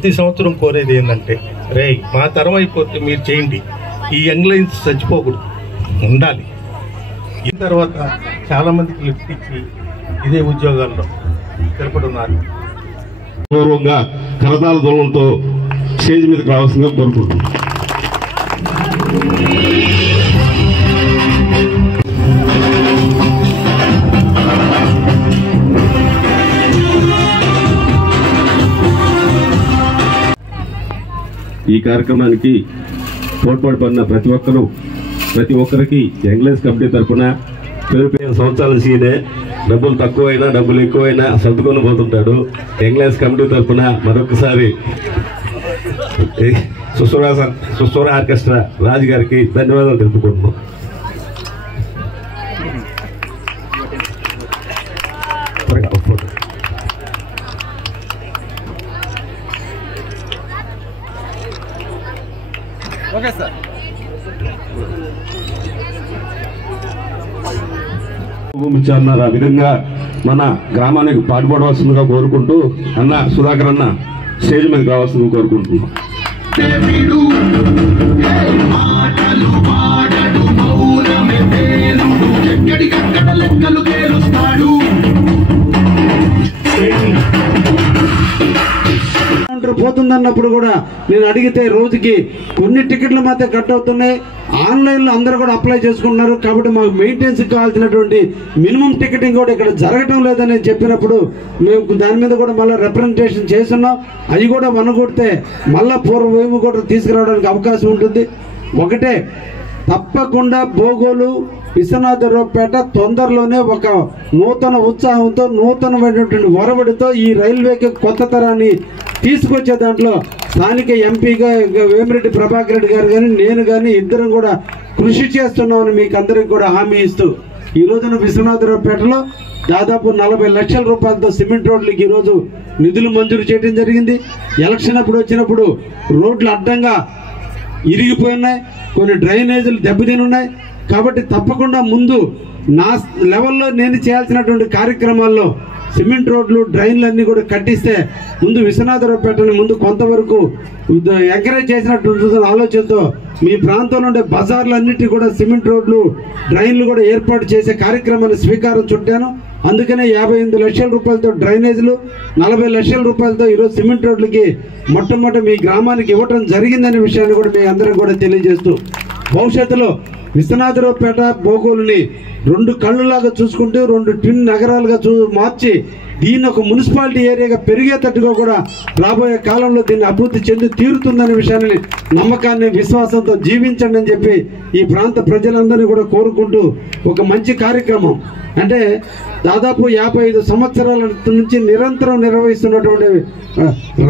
ప్రతి సంవత్సరం కోరేది ఏంటంటే, రే మా తరం అయిపోతే మీరు చేయండి, ఈ యంగ్ లైన్స్ చచ్చిపోకూడదు, ఉండాలి. ఈ తర్వాత చాలా మందికి లిఫ్ట్ ఇచ్చి ఇదే ఉద్యోగాల్లో స్థిరపడున్నారు. పూర్వంగా కరతాల దూరంతో స్టేజ్ మీదకి రావాల్సిందిగా కోరుకుంటున్నాం. ఈ కార్యక్రమానికి తోడ్పాటుపడిన ప్రతి ఒక్కరికి యంగ్ లైన్స్ కమిటీ తరఫున పేరు 5 సంవత్సరాల సీనే, డబ్బులు తక్కువైనా డబ్బులు ఎక్కువైనా సర్దుకొని పోతుంటాడు. యంగ్ లైన్స్ కమిటీ తరఫున మరొకసారి సుస్వర ఆర్కెస్ట్రా రాజు గారికి ధన్యవాదాలు తెలుపుకుంటున్నాం. Okay sir. భూమిచ్చారన్నారు. ఆ విధంగా మన గ్రామానికి పాటుపడవలసిందిగా కోరుకుంటూ అన్న సుధాకర్ అన్న స్టేజ్ మీదకి రావాల్సిందిగా కోరుకుంటున్నాం. పోతుందన్నప్పుడు కూడా నేను అడిగితే రోజుకి కొన్ని టికెట్లు మాత్రం కట్ అవుతున్నాయి. ఆన్లైన్లో అందరూ కూడా అప్లై చేసుకుంటున్నారు. కాబట్టి మాకు మెయింటెనెన్స్ కావాల్సినటువంటి మినిమం టికెటింగ్ కూడా ఇక్కడ జరగటం లేదని చెప్పినప్పుడు మేము దాని మీద కూడా మళ్ళీ రిప్రజెంటేషన్ చేస్తున్నాం. అవి కూడా వనగొడితే మళ్ళీ పూర్వవేమి కూడా తీసుకురావడానికి అవకాశం ఉంటుంది. ఒకటే, తప్పకుండా బోగోలు విశ్వనాథరావుపేట తొందరలోనే ఒక నూతన ఉత్సాహంతో, నూతనమైనటువంటి ఒరవడితో ఈ రైల్వేకి కొత్త తరాన్ని తీసుకొచ్చే దాంట్లో స్థానిక ఎంపీగా వేమిరెడ్డి ప్రభాకర్ రెడ్డి గారు కానీ నేను కానీ ఇద్దరం కూడా కృషి చేస్తున్నామని మీకు అందరికి కూడా హామీ ఇస్తూ, ఈ రోజున విశ్వనాథరావుపేటలో దాదాపు 40 లక్షల రూపాయలతో సిమెంట్ రోడ్లకి ఈరోజు నిధులు మంజూరు చేయడం జరిగింది. ఎలక్షన్ అప్పుడు వచ్చినప్పుడు రోడ్లు అడ్డంగా ఇరిగిపోయినాయి, కొన్ని డ్రైనేజీలు దెబ్బతిని ఉన్నాయి. కాబట్టి తప్పకుండా ముందు నా లెవెల్లో నేను చేయాల్సినటువంటి కార్యక్రమాల్లో సిమెంట్ రోడ్లు, డ్రైన్లు అన్నీ కూడా కట్టిస్తే ముందు విశ్వనాథరావుపేటని ముందు కొంతవరకు ఎంకరేజ్ చేసినటువంటి ఆలోచనతో మీ ప్రాంతంలో ఉండే బజార్లన్నిటి కూడా సిమెంట్ రోడ్లు, డ్రైన్లు కూడా ఏర్పాటు చేసే కార్యక్రమాన్ని స్వీకారం చుట్టాను. అందుకనే 58 లక్షల రూపాయలతో డ్రైనేజీలు, 40 లక్షల రూపాయలతో ఈరోజు సిమెంట్ రోడ్లకి మొట్టమొదటి మీ గ్రామానికి ఇవ్వటం జరిగిందనే విషయాన్ని కూడా మీ అందరికీ కూడా తెలియజేస్తూ, భవిష్యత్తులో విశ్వనాథరావుపేట బోగోలుని 2 కళ్ళులాగా చూసుకుంటూ 2 ట్విన్ నగరాలుగా మార్చి దీన్ని ఒక మున్సిపాలిటీ ఏరియాగా పెరిగేటట్టుగా కూడా రాబోయే కాలంలో దీన్ని అభివృద్ధి చెంది తీరుతుందనే విషయాన్ని, నమ్మకాన్ని, విశ్వాసంతో జీవించండి అని చెప్పి ఈ ప్రాంత ప్రజలందరినీ కూడా కోరుకుంటూ, ఒక మంచి కార్యక్రమం అంటే దాదాపు 55 సంవత్సరాల నుంచి నిరంతరం నిర్వహిస్తున్నటువంటి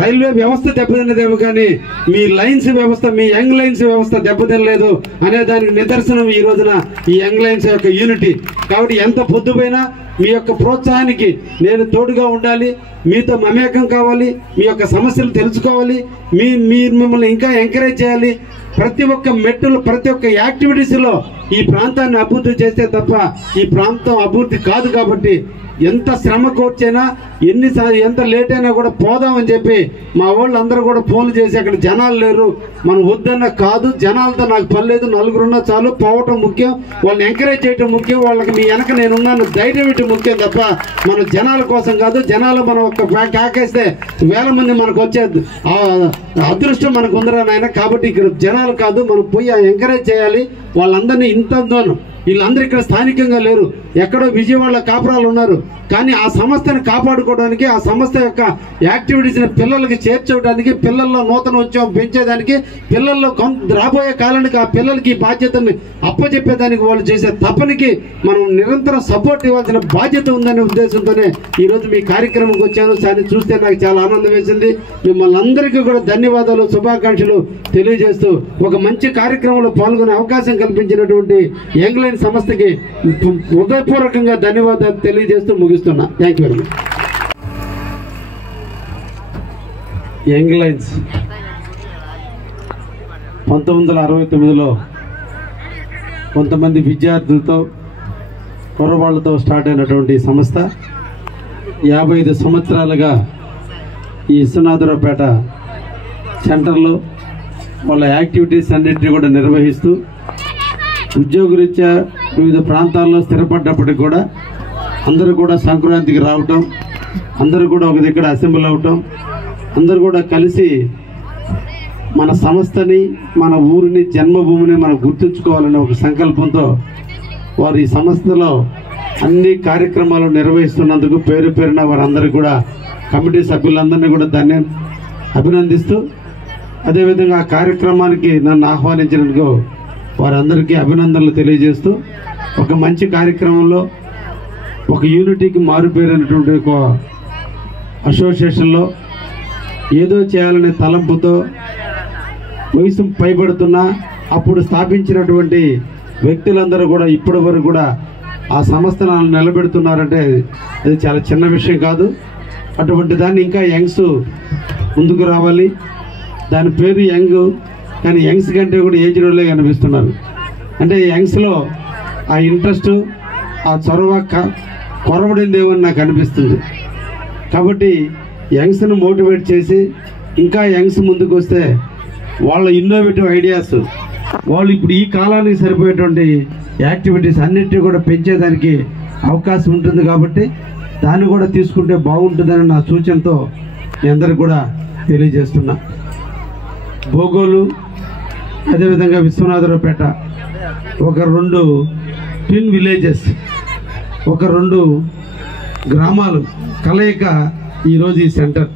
రైల్వే వ్యవస్థ దెబ్బతిన్నదేమో కానీ మీ లైన్స్ వ్యవస్థ, మీ యంగ్ లైన్స్ వ్యవస్థ దెబ్బతినలేదు అనే దానికి నిదర్శనం ఈ రోజున ఈ యంగ్ లైన్స్ యొక్క యూనిటీ. కాబట్టి ఎంత పొద్దుపోయినా మీ యొక్క ప్రోత్సాహానికి నేను తోడుగా ఉండాలి, మీతో మమేకం కావాలి, మీ యొక్క సమస్యలు తెలుసుకోవాలి, మీరు మిమ్మల్ని ఇంకా ఎంకరేజ్ చేయాలి. ప్రతి ఒక్క మెట్టులు, ప్రతి ఒక్క యాక్టివిటీస్లో ఈ ప్రాంతాన్ని అభివృద్ధి చేస్తే తప్ప ఈ ప్రాంతం అభివృద్ధి కాదు. కాబట్టి ఎంత శ్రమ కోర్చైనా, ఎంత లేట్ అయినా కూడా పోదామని చెప్పి మా వాళ్ళు అందరూ కూడా ఫోన్లు చేసి అక్కడ జనాలు లేరు, మనం వద్దన్న కాదు, జనాలతో నాకు పర్లేదు, నలుగురున్నా చాలు, పోవటం ముఖ్యం, వాళ్ళని ఎంకరేజ్ చేయటం ముఖ్యం, వాళ్ళకి మీ వెనక నేనున్నాను ధైర్యం ఇవ్వటం ముఖ్యం తప్ప మనం జనాల కోసం కాదు. జనాలు మనం ఒక కాకేస్తే 1000 మంది మనకు వచ్చే అదృష్టం మనకు ఉందరా నాయన. కాబట్టి ఇక్కడ జనాలు కాదు, మనం పోయి ఎంకరేజ్ చేయాలి వాళ్ళందరినీ. ఇంతలోనూ వీళ్ళందరూ ఇక్కడ స్థానికంగా లేరు, ఎక్కడో విజయవాడలో కాపురాలు ఉన్నారు. కానీ ఆ సంస్థను కాపాడుకోవడానికి, ఆ సంస్థ యొక్క యాక్టివిటీస్ని పిల్లలకి చేర్చడానికి, పిల్లల్లో నూతన ఉద్యోగం పెంచేదానికి, పిల్లల్లో రాబోయే కాలానికి ఆ పిల్లలకి బాధ్యతని అప్పచెప్పేదానికి వాళ్ళు చేసే తపనికి మనం నిరంతరం సపోర్ట్ ఇవ్వాల్సిన బాధ్యత ఉందనే ఉద్దేశంతోనే ఈరోజు మీ కార్యక్రమంకి వచ్చాను. దాన్ని చూస్తే నాకు చాలా ఆనందం వేసింది. మిమ్మల్ని అందరికీ కూడా ధన్యవాదాలు, శుభాకాంక్షలు తెలియజేస్తూ ఒక మంచి కార్యక్రమంలో పాల్గొనే అవకాశం కల్పించినటువంటి యంగ్ లైన్ సంస్థకి హృదయపూర్వకంగా ధన్యవాదాలు తెలియజేస్తూ ముగిస్తున్నా. Thank you very much. Young lines 1969లో కొంతమంది విద్యార్థులతో, కుర్రవాళ్లతో స్టార్ట్ అయినటువంటి సంస్థ 55 సంవత్సరాలుగా ఈ విశ్వనాథరావుపేట సెంటర్లో వాళ్ళ యాక్టివిటీస్ అన్నింటినీ కూడా నిర్వహిస్తూ ఉద్యోగరీత్యా వివిధ ప్రాంతాల్లో స్థిరపడ్డప్పటికి కూడా అందరూ కూడా సంక్రాంతికి రావటం, అందరూ కూడా ఒక దగ్గర అసెంబ్లీ అవటం, అందరూ కూడా కలిసి మన సంస్థని, మన ఊరిని, జన్మభూమిని మనం గుర్తుంచుకోవాలనే ఒక సంకల్పంతో వారు ఈ సంస్థలో అన్ని కార్యక్రమాలు నిర్వహిస్తున్నందుకు పేరు పేరున వారందరికీ కూడా కమిటీ సభ్యులందరినీ కూడా దాన్ని అభినందిస్తూ, అదేవిధంగా ఆ కార్యక్రమానికి నన్ను ఆహ్వానించినందుకు వారందరికీ అభినందనలు తెలియజేస్తూ, ఒక మంచి కార్యక్రమంలో ఒక యూనిటీకి మారుపేరైనటువంటి ఒక అసోసియేషన్లో ఏదో చేయాలనే తలంపుతో వయసు పైబడుతున్నా అప్పుడు స్థాపించినటువంటి వ్యక్తులందరూ కూడా ఇప్పటి వరకు కూడా ఆ సంస్థను నిలబెడుతున్నారంటే అది చాలా చిన్న విషయం కాదు. అటువంటి దాన్ని ఇంకా యంగ్స్ ముందుకు రావాలి. దాని పేరు యంగ్, కానీ యంగ్స్ కంటే కూడా ఏజ్ రోలే కనిపిస్తున్నారు. అంటే యంగ్స్లో ఆ ఇంట్రెస్ట్, ఆ చొరవ కొరవడిందేమో నాకు అనిపిస్తుంది. కాబట్టి యంగ్స్ను మోటివేట్ చేసి ఇంకా యంగ్స్ ముందుకు వస్తే వాళ్ళ ఇన్నోవేటివ్ ఐడియాస్, వాళ్ళు ఇప్పుడు ఈ కాలానికి సరిపోయేటువంటి యాక్టివిటీస్ అన్నింటినీ కూడా పెంచేదానికి అవకాశం ఉంటుంది. కాబట్టి దాన్ని కూడా తీసుకుంటే బాగుంటుందని నా సూచనతో మీ అందరికి కూడా తెలియజేస్తున్నా. భోగోలు, అదేవిధంగా విశ్వనాథరావుపేట ఒక 2 ట్విన్ విలేజెస్, ఒక 2 గ్రామాలు కలయిక ఈరోజు ఈ సెంటర్.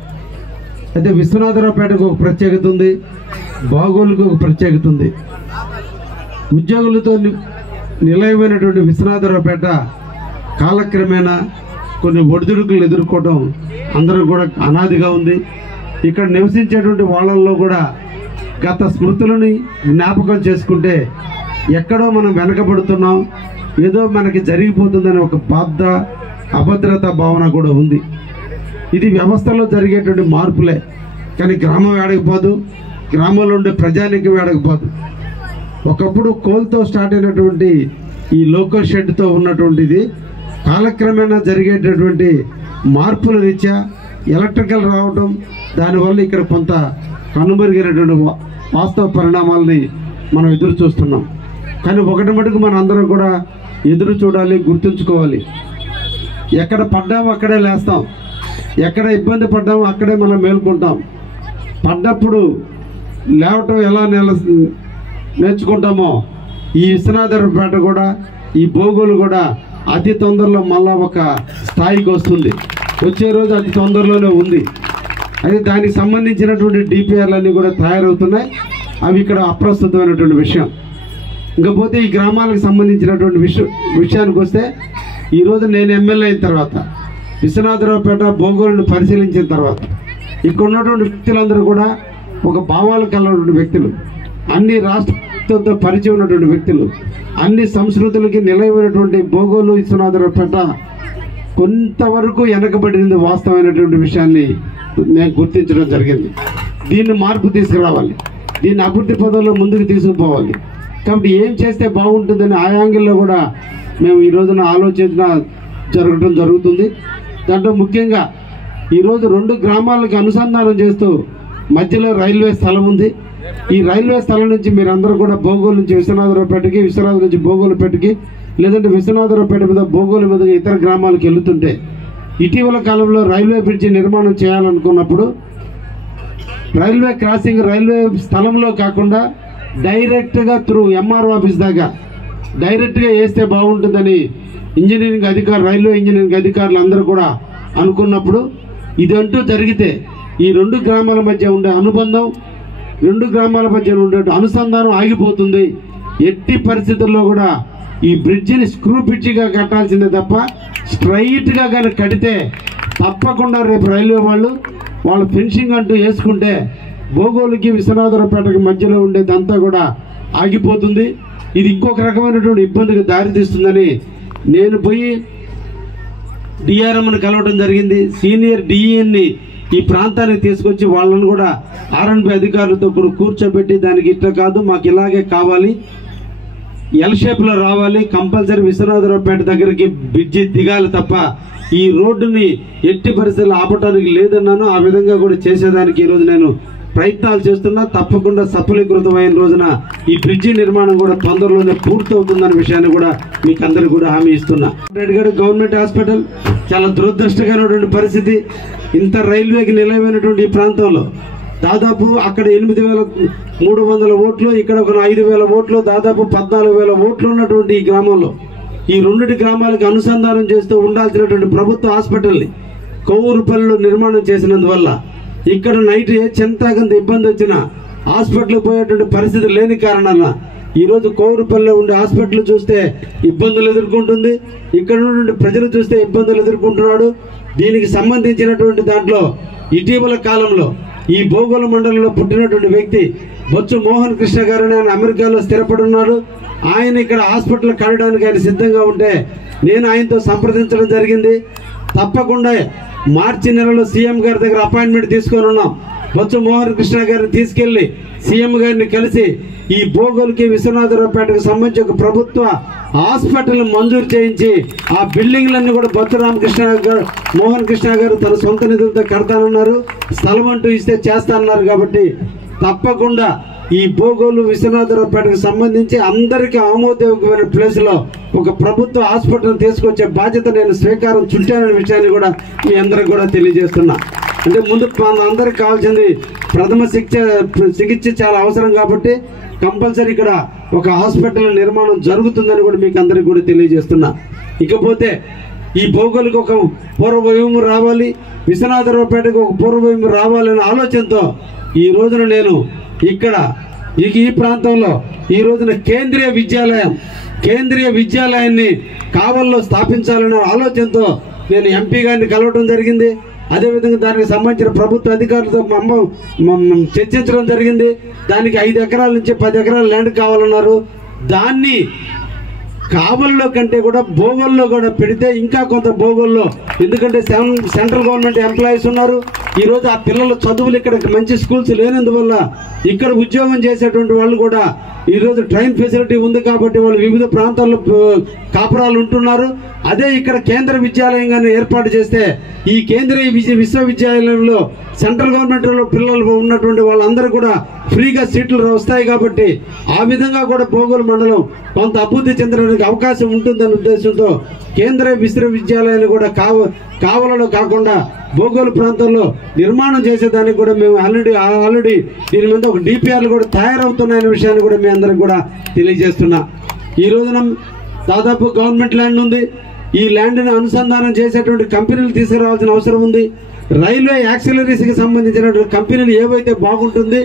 అయితే విశ్వనాథరావుపేటకు ఒక ప్రత్యేకత ఉంది, బాగోలుకు ఒక ప్రత్యేకత ఉంది. ఉద్యోగులతో నిలయమైనటువంటి విశ్వనాథరావుపేట కాలక్రమేణా కొన్ని ఒడిదుడుకులు ఎదుర్కోవడం అందరూ కూడా అనాదిగా ఉంది. ఇక్కడ నివసించేటువంటి వాళ్ళల్లో కూడా గత స్మృతులని జ్ఞాపకం చేసుకుంటే ఎక్కడో మనం వెనకబడుతున్నాం, ఏదో మనకి జరిగిపోతుందనే ఒక బాధ, అభద్రతా భావన కూడా ఉంది. ఇది వ్యవస్థలో జరిగేటువంటి మార్పులే, కానీ గ్రామం వేడకపోదు, గ్రామంలో ఉండే ప్రజానికి వేడకపోదు. ఒకప్పుడు కోల్తో స్టార్ట్ అయినటువంటి ఈ లోకల్ షెడ్తో ఉన్నటువంటిది కాలక్రమేణా జరిగేటటువంటి మార్పుల రీత్యా ఎలక్ట్రికల్ రావటం, దానివల్ల ఇక్కడ కొంత కనుమరుగైనటువంటి వాస్తవ పరిణామాలని మనం ఎదురు చూస్తున్నాం. కానీ ఒకటి మటుకు మన అందరం కూడా ఎదురు చూడాలి, గుర్తుంచుకోవాలి. ఎక్కడ పడ్డామో అక్కడే లేస్తాం, ఎక్కడ ఇబ్బంది పడ్డామో అక్కడే మనం మేల్కొంటాం. పడ్డప్పుడు లేవటం ఎలా నేర్చుకుంటామో ఈ విశ్వనాథరావుపేట కూడా, ఈ భోగోలు కూడా అతి తొందరలో మళ్ళా ఒక స్థాయికి వస్తుంది. వచ్చే రోజు అతి తొందరలోనే ఉంది. అయితే దానికి సంబంధించినటువంటి డిపిఆర్లన్నీ కూడా తయారవుతున్నాయి. అవి ఇక్కడ అప్రస్తుతమైనటువంటి విషయం. ఇంకపోతే ఈ గ్రామాలకు సంబంధించినటువంటి విషయానికి వస్తే, ఈరోజు నేను ఎమ్మెల్యే అయిన తర్వాత, విశ్వనాథరావుపేట భోగోలును పరిశీలించిన తర్వాత, ఇక్కడ ఉన్నటువంటి వ్యక్తులందరూ కూడా ఒక భావాలు కలిగినటువంటి వ్యక్తులు, అన్ని రాష్ట్రాలతో పరిచయం ఉన్నటువంటి వ్యక్తులు, అన్ని సంస్కృతులకి నిలయమైనటువంటి భోగోలు విశ్వనాథరావుపేట కొంతవరకు వెనకబడింది వాస్తవమైనటువంటి విషయాన్ని నేను గుర్తించడం జరిగింది. దీన్ని మార్పు తీసుకురావాలి, దీన్ని అభివృద్ధి పదంలో ముందుకు తీసుకుపోవాలి. కాబట్టి ఏం చేస్తే బాగుంటుందని ఆ యాంగిల్లో కూడా మేము ఈ రోజున ఆలోచన జరగడం జరుగుతుంది. దాంట్లో ముఖ్యంగా ఈరోజు 2 గ్రామాలకు అనుసంధానం చేస్తూ మధ్యలో రైల్వే స్థలం ఉంది. ఈ రైల్వే స్థలం నుంచి మీరందరూ కూడా భోగోలు నుంచి విశ్వనాథరావుపేటకి, విశ్వనాథ నుంచి భోగోలుపేటకి, లేదంటే విశ్వనాథరావుపేట మీద భోగోలు మీద ఇతర గ్రామాలకు వెళుతుంటే, ఇటీవల కాలంలో రైల్వే బ్రిడ్జి నిర్మాణం చేయాలనుకున్నప్పుడు రైల్వే క్రాసింగ్ రైల్వే స్థలంలో కాకుండా డైరెక్ట్గా త్రూ ఎంఆర్ఓ ఆఫీస్ దాకా డైరెక్ట్గా వేస్తే బాగుంటుందని ఇంజనీరింగ్ అధికారులు, రైల్వే ఇంజనీరింగ్ అధికారులు అందరూ కూడా అనుకున్నప్పుడు, ఇదంటూ జరిగితే ఈ 2 గ్రామాల మధ్య ఉండే అనుబంధం, 2 గ్రామాల మధ్య ఉండే అనుసంధానం ఆగిపోతుంది. ఎట్టి పరిస్థితుల్లో కూడా ఈ బ్రిడ్జిని స్క్రూ బ్రిడ్జిగా కట్టాల్సిందే తప్ప స్ట్రైట్గా కానీ కడితే తప్పకుండా రేపు రైల్వే వాళ్ళ ఫెన్సింగ్ అంటూ వేసుకుంటే భోగోలుకి విశ్వనాథరావుపేటకి మధ్యలో ఉండేదంతా కూడా ఆగిపోతుంది. ఇది ఇంకొక రకమైనటువంటి ఇబ్బందికి దారితీస్తుందని నేను పోయి డిఆర్ఎంని కలవడం జరిగింది. సీనియర్ డిఈని ఈ ప్రాంతానికి తీసుకొచ్చి వాళ్ళని కూడా ఆర్ఎండ్బి అధికారులతో కూడా కూర్చోబెట్టి, దానికి ఇట్లా కాదు, మాకు ఇలాగే కావాలి, ఎల్ షేప్లో రావాలి, కంపల్సరీ విశ్వనాథరావుపేట దగ్గరికి బ్రిడ్జి దిగాలి తప్ప ఈ రోడ్డుని ఎట్టి పరిస్థితుల్లో ఆపటానికి లేదన్నాను. ఆ విధంగా కూడా చేసేదానికి ఈరోజు నేను ప్రయత్నాలు చేస్తున్నా తప్పకుండా సఫలీకృతమైన రోజున ఈ బ్రిడ్జి నిర్మాణం కూడా తొందరలోనే పూర్తవుతుందనే విషయాన్ని కూడా మీకు అందరికీ కూడా హామీ ఇస్తున్నా. గవర్నమెంట్ హాస్పిటల్ చాలా దురదృష్టకరమైనటువంటి పరిస్థితి. ఇంత రైల్వేకి నిలయమైనటువంటి ఈ ప్రాంతంలో దాదాపు అక్కడ 8,300 ఓట్లు, ఇక్కడ ఒక 5,000 ఓట్లు, దాదాపు 14,000 ఓట్లు ఉన్నటువంటి ఈ గ్రామంలో ఈ రెండింటి గ్రామాలకు అనుసంధానం చేస్తూ ఉండాల్సినటువంటి ప్రభుత్వ హాస్పిటల్ని కొవ్వూరుపల్లిలో నిర్మాణం చేసినందువల్ల ఇక్కడ నైట్ చెంతాకంత ఇబ్బంది వచ్చినా హాస్పిటల్కి పోయేటువంటి పరిస్థితి లేని కారణాన ఈరోజు కొవ్వూరుపల్లిలో ఉండే హాస్పిటల్ చూస్తే ఇబ్బందులు ఎదుర్కొంటుంది, ఇక్కడ ఉన్నటువంటి ప్రజలు చూస్తే ఇబ్బందులు ఎదుర్కొంటున్నాడు. దీనికి సంబంధించినటువంటి దాంట్లో ఇటీవల కాలంలో ఈ బోగోలు మండలంలో పుట్టినటువంటి వ్యక్తి బొచ్చు మోహన్ కృష్ణ గారు ఆయన అమెరికాలో స్థిరపడి ఉన్నాడు. ఆయన ఇక్కడ హాస్పిటల్ కట్టడానికి ఆయన సిద్ధంగా ఉంటే నేను ఆయనతో సంప్రదించడం జరిగింది. తప్పకుండా మార్చి నెలలో సీఎం గారి దగ్గర అపాయింట్మెంట్ తీసుకొని ఉన్నాం. బొచ్చు మోహన్ కృష్ణ గారిని తీసుకెళ్లి సీఎం గారిని కలిసి ఈ బోగోలుకి విశ్వనాథరావుపేటకు సంబంధించి ఒక ప్రభుత్వ హాస్పిటల్ మంజూరు చేయించి ఆ బిల్డింగ్లన్నీ కూడా బొత్స రామకృష్ణ గారు మోహన్ కృష్ణ గారు తన సొంత నిధులతో కడతానన్నారు. స్థలం అంటూ ఇస్తే చేస్తానన్నారు. కాబట్టి తప్పకుండా ఈ బోగోలు విశ్వనాథరావుపేటకు సంబంధించి అందరికీ ఆమోదయోగ్యమైన ప్లేస్ లో ఒక ప్రభుత్వ హాస్పిటల్ తీసుకొచ్చే బాధ్యత నేను స్వీకారం చుట్టాననే విషయాన్ని కూడా మీ అందరికి కూడా తెలియజేస్తున్నా. అంటే ముందు అందరికి కావాల్సింది ప్రథమ చికిత్స చాలా అవసరం కాబట్టి కంపల్సరీ ఇక్కడ ఒక హాస్పిటల్ నిర్మాణం జరుగుతుందని కూడా మీకు అందరికి కూడా తెలియజేస్తున్నా. ఇకపోతే ఈ బోగోలుకి ఒక పూర్వవైభవం రావాలి, విశ్వనాథరావుపేటకు ఒక పూర్వవైభవం రావాలనే ఆలోచనతో ఈ రోజున నేను ఇక్కడ ఈ ప్రాంతంలో ఈ రోజున కేంద్రీయ విద్యాలయాన్ని కావల్లో స్థాపించాలనే ఆలోచనతో నేను ఎంపీ గారిని కలవడం జరిగింది. అదేవిధంగా దానికి సంబంధించిన ప్రభుత్వ అధికారులతో చర్చించడం జరిగింది. దానికి 5 ఎకరాల నుంచి 10 ఎకరాల ల్యాండ్ కావాలన్నారు. దాన్ని కావల్లో కంటే కూడా బోగోల్లో కూడా పెడితే ఇంకా కొంత బోగోల్లో, ఎందుకంటే సెంట్రల్ గవర్నమెంట్ ఎంప్లాయీస్ ఉన్నారు. ఈరోజు ఆ పిల్లల చదువులు ఇక్కడ మంచి స్కూల్స్ లేనందువల్ల ఇక్కడ ఉద్యోగం చేసేటువంటి వాళ్ళు కూడా ఈరోజు ట్రైన్ ఫెసిలిటీ ఉంది కాబట్టి వాళ్ళు వివిధ ప్రాంతాల్లో కాపురాలు ఉంటున్నారు. అదే ఇక్కడ కేంద్ర విద్యాలయంగానే ఏర్పాటు చేస్తే ఈ కేంద్రీయ విశ్వవిద్యాలయంలో సెంట్రల్ గవర్నమెంట్ లో పిల్లలు ఉన్నటువంటి వాళ్ళందరూ కూడా ఫ్రీగా సీట్లు వస్తాయి. కాబట్టి ఆ విధంగా కూడా బోగోలు మండలం కొంత అభివృద్ధి చెందడానికి అవకాశం ఉంటుందనే ఉద్దేశంతో కేంద్రీయ విశ్వవిద్యాలయాన్ని కూడా కావలలో కాకుండా బోగోలు ప్రాంతంలో నిర్మాణం చేసేదానికి కూడా మేము ఆల్రెడీ దీని మీద ఒక డిపిఆర్లు కూడా తయారవుతున్నాయనే విషయాన్ని కూడా మీ అందరికి కూడా తెలియజేస్తున్నా. ఈ రోజున దాదాపు గవర్నమెంట్ ల్యాండ్ ఉంది. ఈ ల్యాండ్ని అనుసంధానం చేసేటువంటి కంపెనీలు తీసుకురావాల్సిన అవసరం ఉంది. రైల్వే యాక్సిలరీస్కి సంబంధించినటువంటి కంపెనీలు ఏవైతే బాగుంటుంది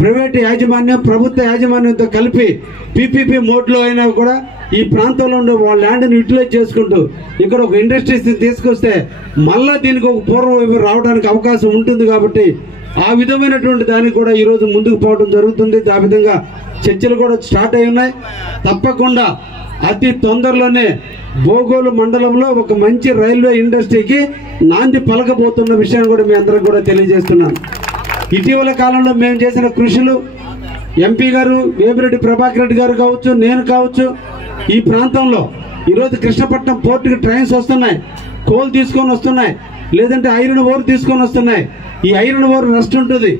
ప్రైవేట్ యాజమాన్యం ప్రభుత్వ యాజమాన్యంతో కలిపి పీపీపీ మోడ్లో అయినా కూడా ఈ ప్రాంతంలో ఉండే వాళ్ళ ల్యాండ్ని యూటిలైజ్ చేసుకుంటూ ఇక్కడ ఒక ఇండస్ట్రీస్ తీసుకొస్తే మళ్ళా దీనికి ఒక పూర్వవైపు రావడానికి అవకాశం ఉంటుంది. కాబట్టి ఆ విధమైనటువంటి దానికి కూడా ఈరోజు ముందుకు పోవడం జరుగుతుంది. ఆ విధంగా చర్చలు కూడా స్టార్ట్ అయి ఉన్నాయి. తప్పకుండా అతి తొందరలోనే బోగోలు మండలంలో ఒక మంచి రైల్వే ఇండస్ట్రీకి నాంది పలకబోతున్న విషయాన్ని కూడా మీ అందరికి కూడా తెలియజేస్తున్నాను. ఇటీవల కాలంలో మేము చేసిన కృషులు ఎంపీ గారు వేమిరెడ్డి ప్రభాకర్ రెడ్డి గారు కావచ్చు, నేను కావచ్చు, ఈ ప్రాంతంలో ఈరోజు కృష్ణపట్నం పోర్టుకి ట్రైన్స్ వస్తున్నాయి, కోల్ తీసుకొని వస్తున్నాయి, లేదంటే ఐరన్ ఓర్ తీసుకొని వస్తున్నాయి. ఈ ఐరన్ ఓర్ రస్ట్ ఉంటుంది.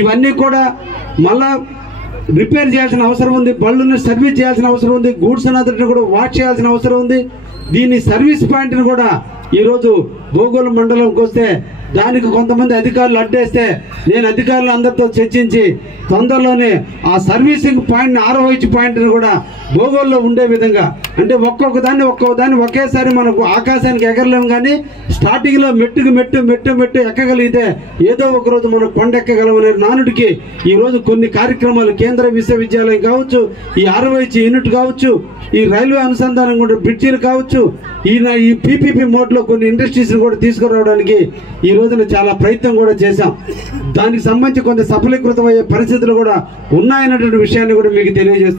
ఇవన్నీ కూడా మళ్ళా రిపేర్ చేయాల్సిన అవసరం ఉంది, బళ్ళుని సర్వీస్ చేయాల్సిన అవసరం ఉంది, గూడ్స్ అంతటిని కూడా వాష్ చేయాల్సిన అవసరం ఉంది. దీని సర్వీస్ పాయింట్ని కూడా ఈరోజు బోగోలు మండలంకి వస్తే దానికి కొంతమంది అధికారులు అడ్డేస్తే నేను అధికారులు అందరితో చర్చించి తొందరలోనే ఆ సర్వీసింగ్ పాయింట్ని ROH పాయింట్ని కూడా బోగోల్లో ఉండే విధంగా, అంటే ఒక్కొక్క దాన్ని ఒకేసారి మనకు ఆకాశానికి ఎగరలేము, కానీ స్టార్టింగ్లో మెట్టు ఎక్కగలిగితే ఏదో ఒక రోజు మనం కొండెక్కగలమనే నానుడికి ఈరోజు కొన్ని కార్యక్రమాలు కేంద్ర విశ్వవిద్యాలయం కావచ్చు, ఈ ROH యూనిట్ కావచ్చు, ఈ రైల్వే అనుసంధానం కూడా బ్రిడ్జీలు కావచ్చు, ఈ పీపీపీ మోడ్లో కొన్ని ఇండస్ట్రీస్ని కూడా తీసుకురావడానికి ఈ రోజున చాలా ప్రయత్నం కూడా చేశాం. దానికి సంబంధించి కొంత సఫలీకృతమయ్యే పరిస్థితులు కూడా ఉన్నాయన్నటువంటి విషయాన్ని కూడా మీకు తెలియజేస్తాం.